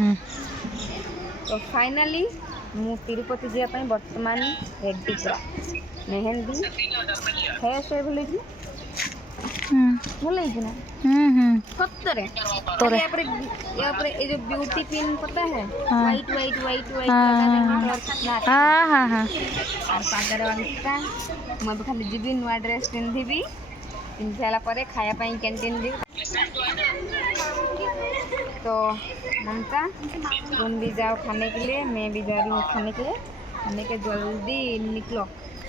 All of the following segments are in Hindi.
तो फाइनाली मु तिरुपति जावाई बर्तमान रेडी पूरा मेहंदी हेयर स्टाइल भल ना सतरे जो ब्यूटी पिन पता है वाइट वाइट वाइट वाइट और पादर अंगठा मुझे खाली जीवी नुआ ड्रेस पिंधि सारापर खायापाई कैंटीन जी तो ममता तुम भी जाओ खाने के लिए, मैं भी जा रही हूँ खाने के लिए। खाने के जल्दी निकलो।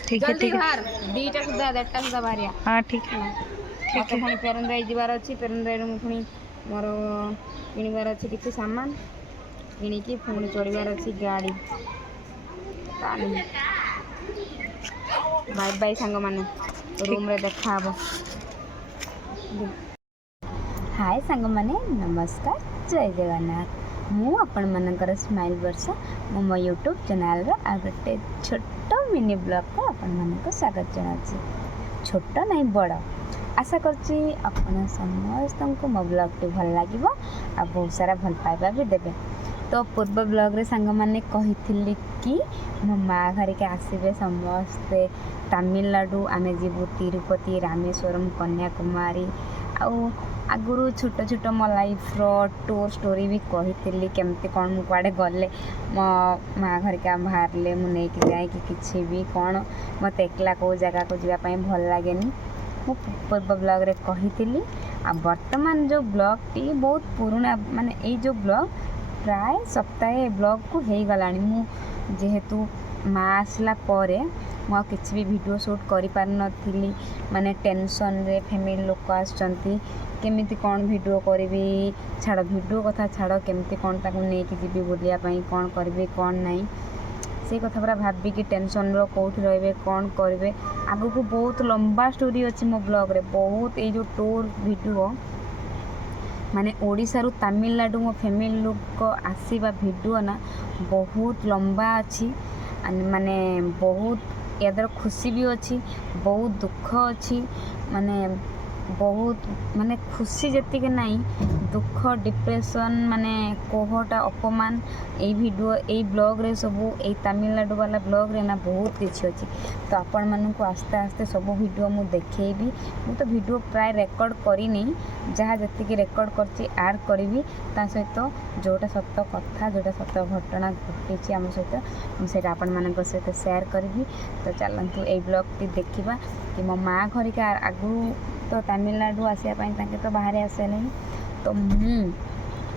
ठीक है ठीक है बाहर 2टा सुधा 1:30 सुधा बाहरिया। हाँ ठीक है ठीक है पुणी पेरनराई जीवार अच्छी पेरनराई पुणी मोर किणवार अच्छी किसी सामान किणिकी पुणी चढ़वार अच्छी गाड़ी। बाय बाय सांग माने रूम रे देखा हबो। हाय सांग माने नमस्कार जय जगन्नाथ मु आपण मनकर स्माइल वर्षा मो यूट्यूब चैनल रे आ गोटे छोट मिनी ब्लॉग को आपण मन स्वागत जनाची। छोट नहीं बड़ आशा करची आपण समस्त को मो ब्लॉग टी भल लागिवो आ बहुत सारा भल पाइबा भी देबे। तो पूर्व ब्लॉग रे सांग माने कहिथिली कि मो माँ घर के आसबे समस्ते तमिलनाडु आमे जीवु तिरुपति रामेश्वरम कन्याकुमारी आगुरु छोट छोट मो लाइफ रो टूर स्टोरी भी कही केमती कौन मु कुआडे गले मो माँ घर के बाहर मु नहीं जाए कि किसी भी कौन मत एकला को जगह को जावाई भल लगे मु पूर्व ब्लॉग रे कही आ वर्तमान जो ब्लॉग टी बहुत पुराना माने ये जो ब्लॉग प्राय सप्ताहे ब्लॉग को हो गलानी मु जेहेतु माँ आसला परे मु किसी भी वीडियो शूट कर पार नथिली माने टेंशन रे फैमिली लोक आसचंती केमिति कौन वीडियो करी छाड़ वीडियो कथा छाड़ केमिति कौन ताकू नेकी जीवी बुलिया पई कौन करबे कौन नहीं से कथा पूरा भाबी कि टेंशन रो कोठी रहबे कौन करबे आगु को बहुत लंबा स्टोरी अछि मो ब्लॉग रे बहुत ए जो टूर वीडियो माने ओडिसा रु तमिलनाडु मो फैमिली लोक आसीबा वीडियो ना बहुत लंबा अछि माने बहुत यादर खुशी भी अच्छी बहुत दुख अच्छी माने बहुत माने खुशी जति के नहीं दुख डिप्रेशन माने कोहटा अपमान ए वीडियो ए ब्लॉग रे सब ए तमिलनाडु वाला ब्लॉग रे ना बहुत किछि अछि। तो आपण मानन को आस्ते आस्ते सब वीडियो मु देखेबी मु तो वीडियो प्राय रेकॉर्ड करी नहीं जहाँ जति के रेकॉर्ड करछि ऐड करबी ता सहित जोटा सत्य कथा जोटा सत्य घटना घटिछि हम सहित से आपण मानन को सहित शेयर करबी। तो चलंतु ए ब्लॉग टी देखिबा कि मो माँ घर के आगु तो तमिलनाडु आसिया पाई ताके तो बाहर आसे नहीं तो मु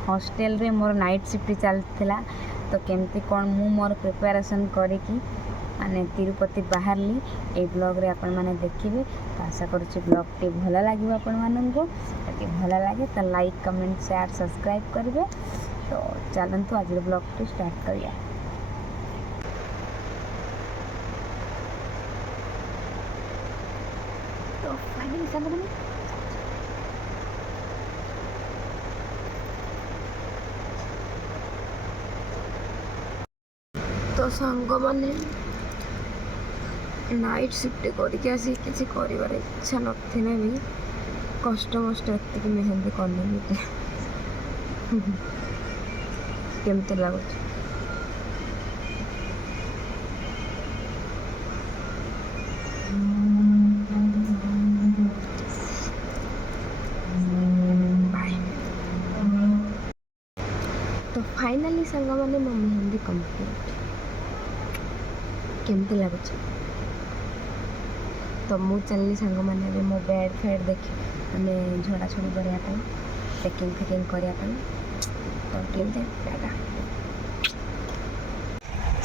हॉस्टल रे मोर नाइट शिफ्ट चलथिला तो केमती कौन मु मोर प्रिपरेशन करिकी माने तिरुपति बाहरली ए ब्लॉग रे आपण माने देखिबे। तो आशा करूची ब्लॉग टी भल लागिबो आपण मानन को यदि भल लागे तो लाइक कमेंट शेयर सब्सक्राइब करबे। तो चलंतु आज ब्लॉग टी स्टार्ट करिया। तो फाइनली चलो तो सांग माने नाइट शिफ्ट करके आसी किसी कर इच्छा नथिने भी कष्ट मस्ट एतिक मेहंदी करनी केमती लगुच तो फाइनली सांग माने मो मेहंदी कंप्लीट केमती लगुच तो मु चलनी सांग माने मो बेड फेड देखी मैंने झड़ा छुड़ी करने पैकिंग फिकिंग करने तो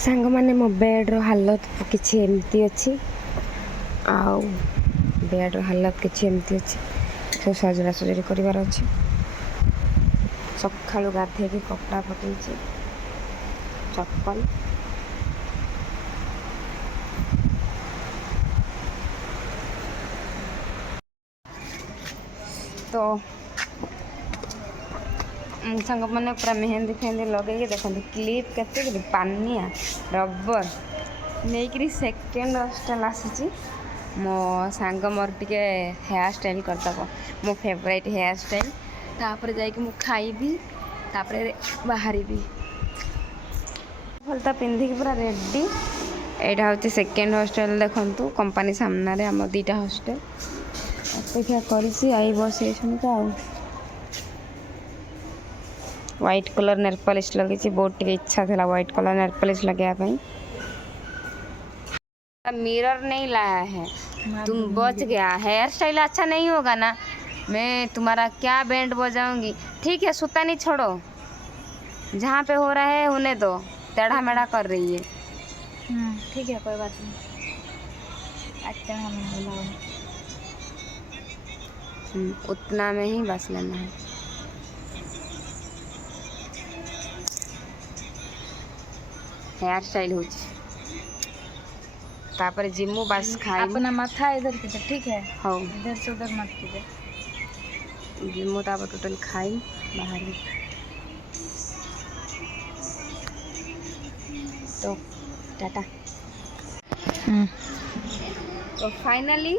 सांग माने मो बेड रो हालत किछि एमती अछि आउ बेड रो हालत किछि एमती अछि तो सजड़ा सजड़ी करिवार अछि सकाळु गाधे की कपड़ा पकई चप्पल तो सांग मैंने पूरा मेहंदी फेहंदी लगे देखते क्लिप के पानिया रबर नहीं सेकेंड हॉस्टल आसी मो सांग मोर टे हेयर स्टाइल करदब मो फेवरेट हेयर स्टाइल तापर जाकि मु खाइबी तापरे बाहरी भी भलता पिंधिक पूरा रेडी। एटा हूँ सेकेंड हॉस्टल देखु कंपनी सामने आम दीटा हॉस्टल अपेक्षा करी आई bus white colour nail polish लगी बहुत इच्छा था व्हाइट कलर नेल पॉलिश लगाया। मिरर नहीं लाया है तुम बच गया। हेयर स्टाइल अच्छा नहीं होगा ना, मैं तुम्हारा क्या बैंड बजाऊंगी। ठीक है सूता नहीं छोड़ो, जहाँ पे हो रहा है होने दो, टेढ़ा मेढ़ा कर रही है। ठीक है कोई बात नहीं, उतना में ही बस लेना है। हेयर स्टाइल हो तापर जिमू बस खाई अपना माथा इधर की ठीक है। हाँ इधर से उधर मत कीजिए। जिमू तापर टोटल खाई बाहर में। तो टाटा। तो फाइनली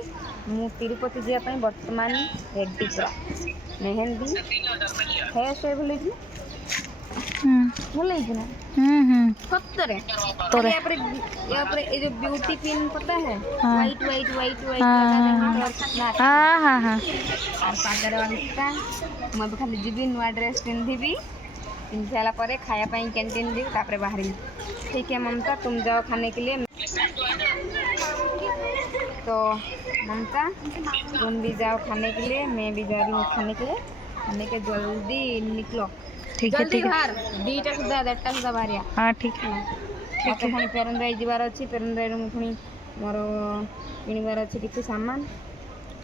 मु तिरुपति जावाई बर्तमान रेडी पूरा मेहंदी हेयर स्टाइल भूल ना सतरे तो ये जो ब्यूटी पिन पता है वाइट वाइट वाइट वाइट और पागर वाला मैं खाली जीवी नुआ ड्रेस पिंधिबी पिंधि सारा पर खाया कैंटीन जी तापर बाहर। ठीक है ममता तुम जाओ खाने के लिए। तो ममता तुम भी जाओ खाने के लिए, मैं भी जा रही हूँ खाने के लिए। खाने के जल्दी निकलो। ठीक है ठीक है। दीटा सुधा देड़टा सुधा बाहर। हाँ ठीक है ठीक है। पेरंदाई जीवार अच्छी पेरंदाई पुणी मोर किणवार अच्छी किसी सामान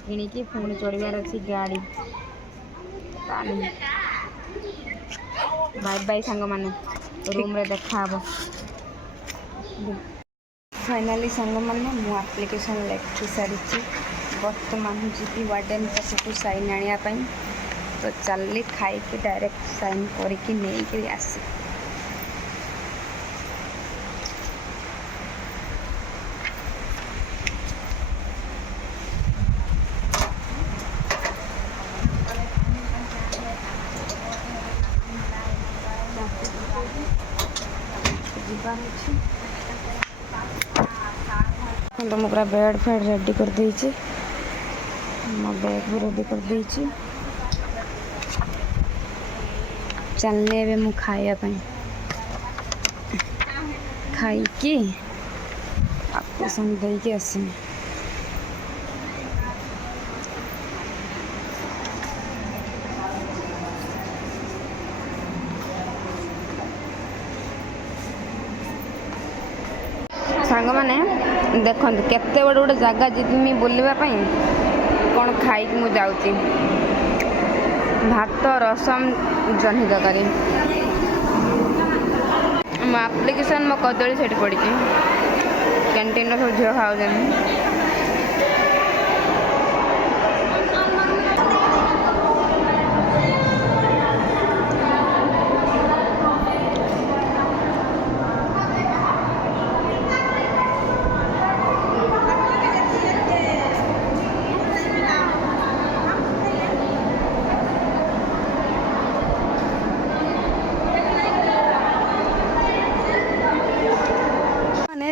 किणिकी पुणी चढ़ार अच्छी गाड़ी। बाय बाय सांग माने रूम रे देखा हबो। फाइनली सांग माने मु एप्लिकेशन लिखि सारी बर्तमान जी वार्डन पाखक साइन आनिया तो चलली खाई डायरेक्ट साइन करके नहीं आसी। तो मुझे बेड फेड रेडी कर देछि, मो बैग भी रेडी कर देछि। चलने बे मु खाया खाई कि आपको संग दे के आसमी। सांग माने देखो केते बड़ गोटे जगह जीमी बुलवाई कौन खाई मु जाऊँगी। भात रसम जह्नी तरकारी मो आप्लिकेसन मो कदली से पड़ी कैंटीन सब झील खाऊ।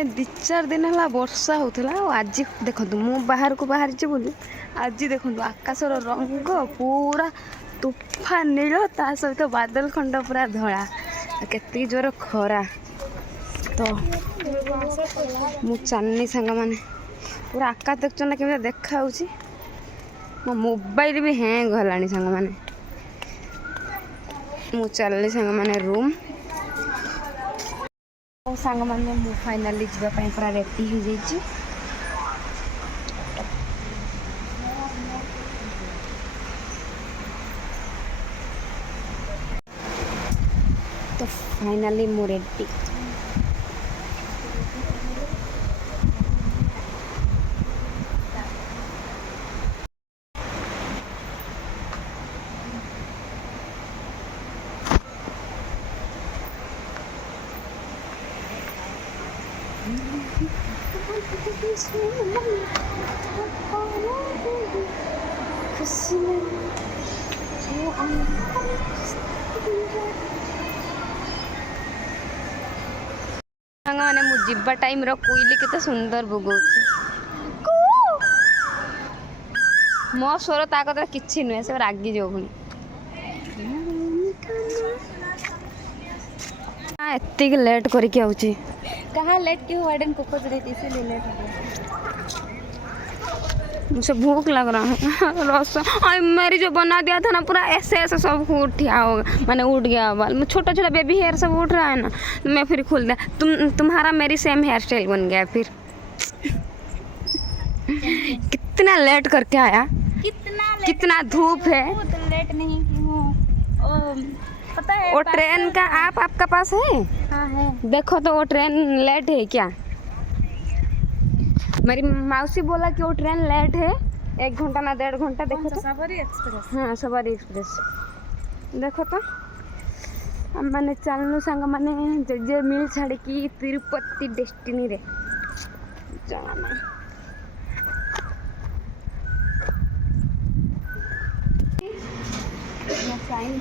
दी चार दिन है वर्षा होता। आज देखो मु बाहर को बाहर बोली आज देखो आकाशर रंग पूरा तूफान नील ता सहित बादल खंड पूरा धला केत जोर खरा। तो मु चालनी सांग माने पूरा आकाश देख ना केमी देखा मो मोबाइल भी हैंग होलानी सांग माने। मु चलनी सांग माने रूम सांग माने मु फाइनली जावाई पूरा रेडी हो जाइए। तो फाइनली मु रेडी। साଙ୍ଗमाने मु जिब्बा टाइम रो कोइली केते सुंदर बोगौछ मो स्वर ता कतरा किछि नुहे सब रागी जो पुनी एत्तिक लेट करके आउची कहाँ लेट क्यों वार्डन को खोज रही थी इसीलिए लेट हो गया। मुझे भूख लग रहा है रस और मेरी जो बना दिया था ना पूरा ऐसे ऐसे सब उठा होगा मैंने उठ गया बाल छोटा छोटा बेबी हेयर सब उठ रहा है ना तो मैं फिर खोल दिया तुम्हारा मेरी सेम हेयर स्टाइल बन गया फिर कितना लेट करके आया कितना धूप है तो लेट नहीं की हूँ पता है वो ट्रेन का आप आपका पास है हाँ है देखो तो वो ट्रेन लेट है क्या मेरी मौसी बोला कि वो ट्रेन लेट है 1 घंटा ना 1.5 घंटा देखो तो सवारी एक्सप्रेस हाँ सवारी एक्सप्रेस देखो तो हम मैंने चलनु सांग मैंने जे मिल छाड़ी की तिरुपति डेस्टिनी रे जाना साइन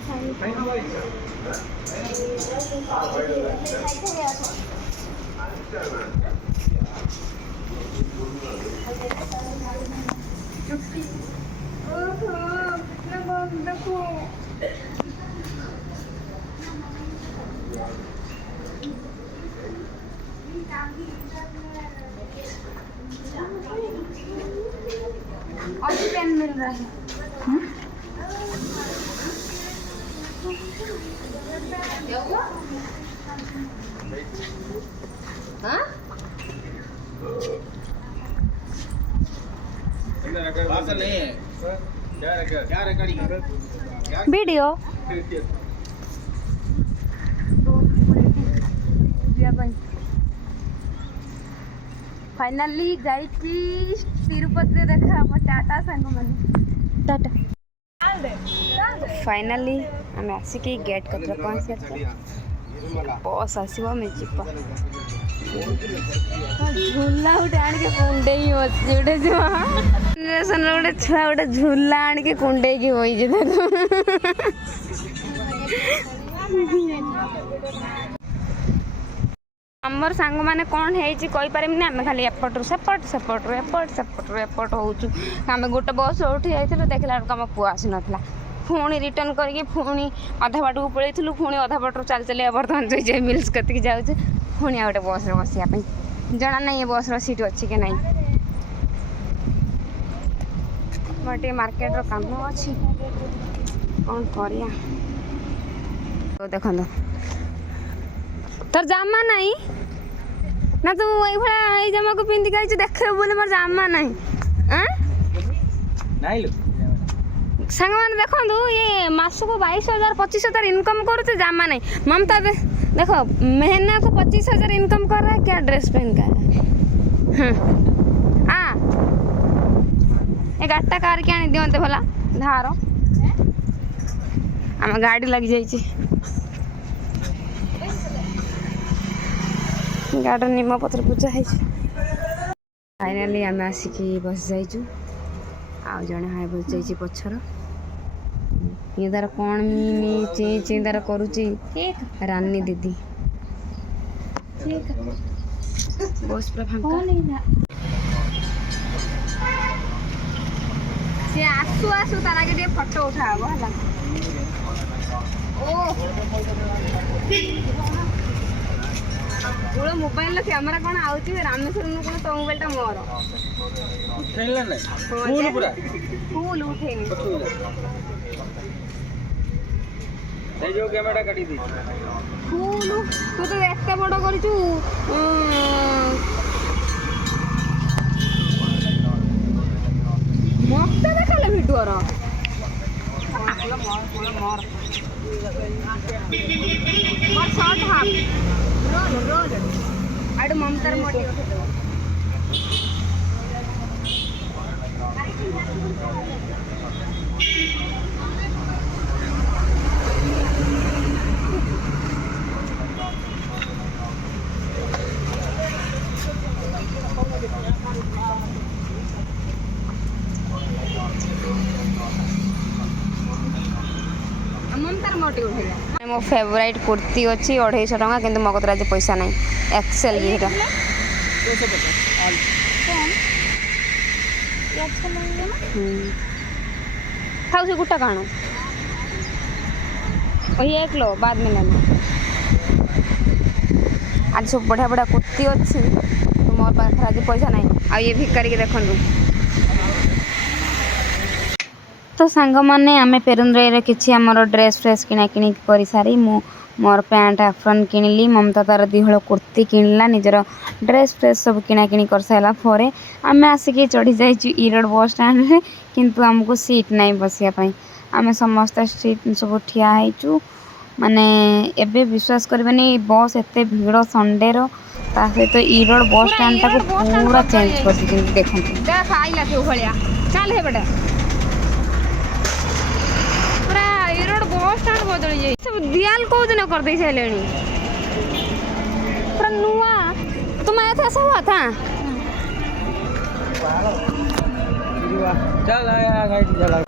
और पेन मिल रहा है हाँ नहीं है क्या रिकॉर्डिंग वीडियो फाइनली गई तिरुपति देखा टाटा सांग मैंने टाटा फाइनली आम आसिक गेट कतरा पहुँच बस आसो आम जीवा झूला गोटे आणिके कुंडे गोटे जनरेशन गोटे छुआ गोटे झूला आणिके कुंडे बही आमर सांग मैंने कौन है आम खाली एपटू सेपट सेपट एपट सेपट एपट होचु आम गोटे बस उठी जाइलु देखला आम पुआ आसी नाला पुणी रिटर्न करके पुणी अधा बाट को पलैलु पुणी अधा बाट चल चल बर्तमान जो मिल्स कतिक जाऊे पुणी आ गोटे बस बसापी जना नहीं ये बस सीट अच्छी कि नहीं मोटे मार्केट काम अच्छी कौन करिया तो देख तोर जामा नहीं ना तू ये जामा को पिंधिक आई देख बोले मोर जामा नहीं सांग मैंने देखो ये मासक 22,000 25,000 इनकम कर जामा नहीं ममता देखो महीना को 25,000 इनकम कर रहा है क्या ड्रेस पहन का एक 8टा कार के आनी दिवते भला धार आम गाड़ी लग जाइए गार्डन निम पत्र पूजा है फाइनाली आम आसिक बस जाइचु आ जड़े हाय बस जाइए पछर ये तार कौन मी चे चे तार करुची रानी दीदी बस पूरा फांका से आसु आसु तार आगे टे फोटो उठाबो हला ओ पूरा मोबाइल कैमरा कौन आउची रामेश्वरम को तो मोबाइल टा मोर उठैला नै फुल पूरा फुल उठेनी से जो कैमरा काटी दी फुल तू तो एते बड़ करिचू मस्त देखाले वीडियो रो मोर शॉर्ट हाफ रोल आडू ममतार मोटी ममतार मोटी उठेगा मो फेवरेट कुर्ती अच्छी 250 टଙ୍କା किंतु मो कतरा आज पैसा नहीं एक्सेल भी हेटा 250 ऑल कौन ये अच्छा लगेगा ना खाऊ से गुट्टा कहाँ वही एक लो बाद में लेना आज सब बढ़िया बढ़िया कुर्ती अच्छी तो मोर पाखे आज पैसा नहीं आ ये भिकारी के देखु तो सांग मैंने आम पेरुंद्रई किसी आमर ड्रेस फ्रेस किना कि कर सारी मोर पैंट एफ्रन किणिली ममता तार दिहल कुर्ती किणला निजर ड्रेस फ्रेस सब किना कि कर सारा पर आम आसिक चढ़ी जाइए इरोड बस स्टाण्ड में किंतु आमको सीट नहीं बसापी आम समस्त सीट सब ठिया होचु माने एबे विश्वास करबेनी बस एत भिड़ संडे ता सहित इरोड बस स्टाण्ड टाक पूरा चेंज कर देखो देख आइला के भलिया चल हे बेटा पूरा इरोड बस स्टाण्ड बदली जाई सब दियाल को दिन कर दे साइलेनी पूरा नुआ तुम आया था सब हुआ था चल आया गाड़ी चला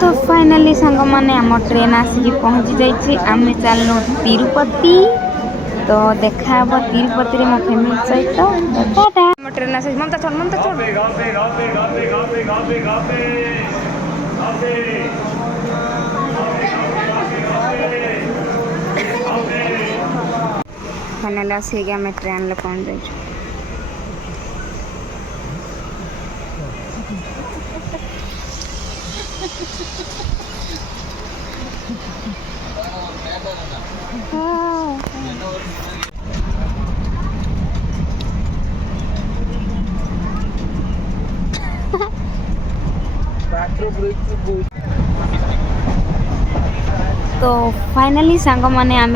तो फाइनली सांग मैंने आम ट्रेन आसिक पहुँची जाइए आम चलू तिरुपति तो देखा तिरुपति मो फैमिली सहित आम ट्रेन आस ममता चल ममता चल फाइनली आसिक आम ट्रेन में पहुँच जाइए तो फाइनली सांग मैंने आम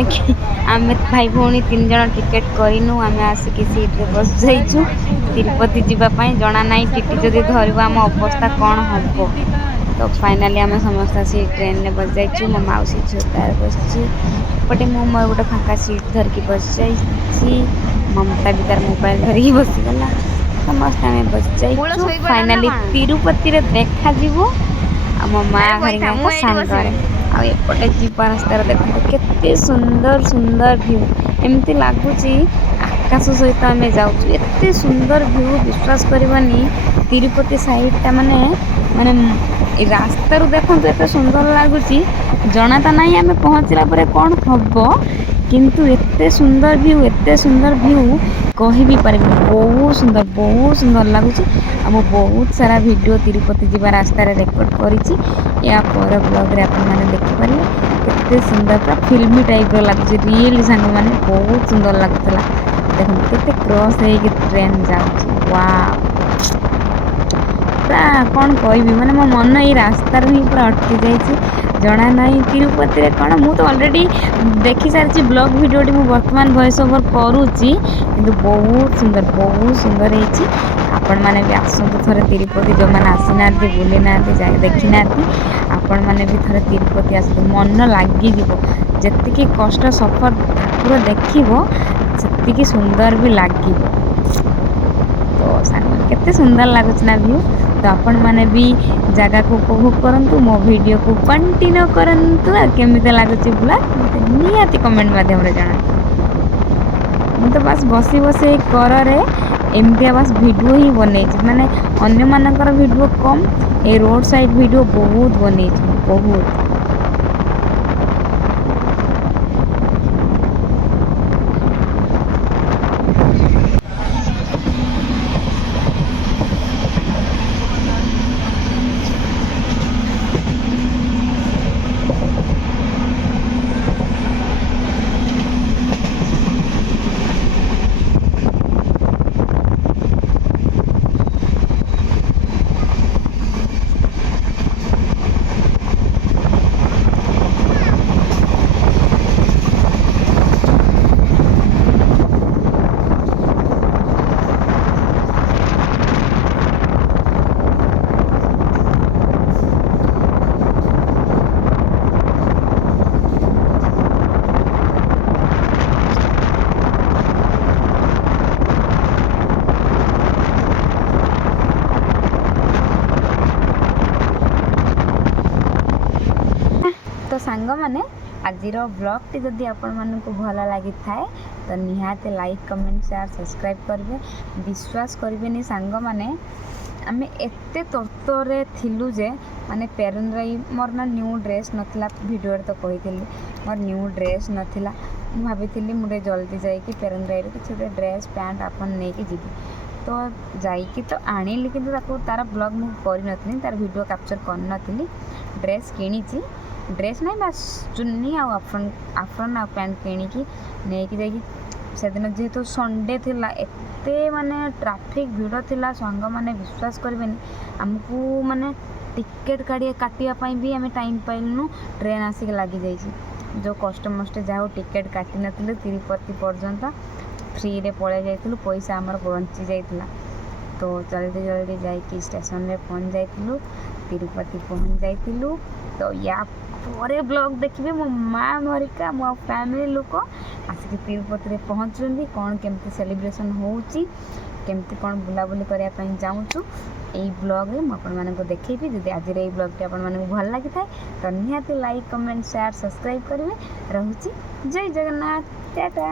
भाई भौणी 3 जन टिकेट करूँ आम आसिक सीट्रे बस जाइछु तिरुपति जावाई जना ना टीटी जदि धरवा आम अवस्था कौन हम तो फाइनली आम समस्त आसी ट्रेन में बस जाइछु मो मौसी झील तार बसपटे मोर गोटे फाँका सीट धरिकी बस जाइए ममता भी तार मोबाइल धरिकी बसीगला समस्त आम बस जाइछु फाइनली तिरुपति रे देखा जीवो मो माँ हरिका सांगरे आएपटे जीवा रास्तार देखते केते सुंदर सुंदर व्यू एमती लगुच आकाश सहित आम जाऊँ एते सुंदर व्यू विश्वास करनी तिरुपति साइडटा माने माने रास्ता देखो एत सुंदर लगुच जना तो नहीं आम पहुँचला कौन हम किंतु एते सुंदर व्यू कही भी पारे बहुत सुंदर लगुच आ बहुत सारा वीडियो तिरुपति जीवा रास्ता रेकर्ड करी या पर ब्लॉग रे अपन माने देखिपारे एते सुंदर पूरा फिल्मी टाइप लगुच रियल सांग माने बहुत सुंदर लगुला देखो केते क्रॉस है ट्रेन जाऊँ वाह पूरा कौन कहबी माने मो मन ये रास्तार ही पूरा अटकी जाइए जना ना तिरुपति रे कौन मु तो ऑलरेडी देखी सारी ब्लॉग वीडियोटी मु वर्तमान वॉइस ओवर करुच्ची किंतु बहुत सुंदर होती आपण मैंने भी आसतु थे तिरुपति जो मैंने आसी ना बुली ना देखी ना आपण मैंने भी थे तिरुपति आस मन लगिज जी कष्ट सफर ठाकुर देखो से सुंदर भी लगे तो सांग केते सुंदर लगुच ना व्यू तो आपण मैंने भी जगह को उपभोग करंतु मो वीडियो को कंटिन्यू करंतु केमिते लगुच ब्लॉग मते निहाती कमेंट माध्यम रे जाना मु तो बस बसी बसी करे एमती बस वीडियो ही बन माने अन्य मानकर वीडियो कम ए रोड साइड वीडियो बहुत बन बहुत ଆଜିର ବ୍ଲଗ୍ଟି ଯଦି ଆପଣମାନଙ୍କୁ ଭଲ ଲାଗିଥାଏ ତ ନିହାତି ଲାଇକ୍ କମେଣ୍ଟ ସେୟାର ସବସ୍କ୍ରାଇବ୍ କରିବେ। ବିଶ୍ୱାସ କରିବେନି ସାଙ୍ଗମାନେ, ଆମେ ଏତେ ତରତରରେ ଥିଲୁ ଯେ ମାନେ ପେରେନ୍ରାଇ ମୋର ନା ନ୍ୟୁ ଡ୍ରେସ୍ ନଥିଲା, ଭିଡ଼ିଓରେ ତ କହିଥିଲି ମୋର ନ୍ୟୁ ଡ୍ରେସ୍ ନଥିଲା। ମୁଁ ଭାବିଥିଲି ମୁଁ ଟିକେ ଜଲ୍ଦି ଯାଇକି ପେରେନ୍ରାଇରୁ କିଛି ଗୋଟେ ଡ୍ରେସ୍ ପ୍ୟାଣ୍ଟ ଆପଣ ନେଇକି ଯିବି। ତ ଯାଇକି ତ ଆଣିଲି, କିନ୍ତୁ ତାର ବ୍ଲଗ୍ ମୁଁ କରିନଥିଲି, ତାର ଭିଡ଼ିଓ କ୍ୟାପଚର୍ କରିନଥିଲି। ଡ୍ରେସ୍ କିଣିଛି, ଡ୍ରେସ୍ ନାହିଁ ବାସ୍ ଚୁନି ଆଉ ଆଫ୍ରନ୍ ଆଉ ପ୍ୟାଣ୍ଟ କିଣିକି ନେଇକି ଯାଇକି, ସେଦିନ ଯେହେତୁ ସଣ୍ଡେ ଥିଲା ଏତେ ମାନେ ଟ୍ରାଫିକ୍ ଭିଡ଼ ଥିଲା ସାଙ୍ଗମାନେ, ବିଶ୍ୱାସ କରିବେନି ଆମକୁ ମାନେ ଟିକେଟ୍ କାଟିବା ପାଇଁ ବି ଆମେ ଟାଇମ୍ ପାଇଲୁନୁ, ଟ୍ରେନ୍ ଆସିକି ଲାଗିଯାଇଛି। ଯେଉଁ କଷ୍ଟମଷ୍ଟେ ଯାହା ହଉ ଟିକେଟ୍ କାଟିନଥିଲୁ, ତିରୁପତି ପର୍ଯ୍ୟନ୍ତ ଫ୍ରିରେ ପଳେଇ ଯାଇଥିଲୁ, ପଇସା ଆମର ବଞ୍ଚି ଯାଇଥିଲା। ତ ଜଲ୍ଦି ଯାଇକି ଷ୍ଟେସନରେ ପହଞ୍ଚି ଯାଇଥିଲୁ, ତିରୁପତି ପହଞ୍ଚି ଯାଇଥିଲୁ। ତ ୟା ପରେ ବ୍ଲଗ୍ ଦେଖିବେ ମୋ ମା ଭରିକା ମୋ ଫ୍ୟାମିଲି ଲୋକ ଆସିକି ତିରୁପତିରେ ପହଞ୍ଚୁଛନ୍ତି, କ'ଣ କେମିତି ସେଲିବ୍ରେସନ୍ ହେଉଛି, କେମିତି କ'ଣ ବୁଲାବୁଲି କରିବା ପାଇଁ ଯାଉଛୁ, ଏଇ ବ୍ଲଗ୍ରେ ମୁଁ ଆପଣମାନଙ୍କୁ ଦେଖେଇବି। ଯଦି ଆଜିର ଏଇ ବ୍ଲଗ୍ଟି ଆପଣମାନଙ୍କୁ ଭଲ ଲାଗିଥାଏ ତ ନିହାତି ଲାଇକ୍ କମେଣ୍ଟ ସେୟାର ସବସ୍କ୍ରାଇବ୍ କରିବେ। ରହୁଛି, ଜୟ ଜଗନ୍ନାଥ, ଟାଟା।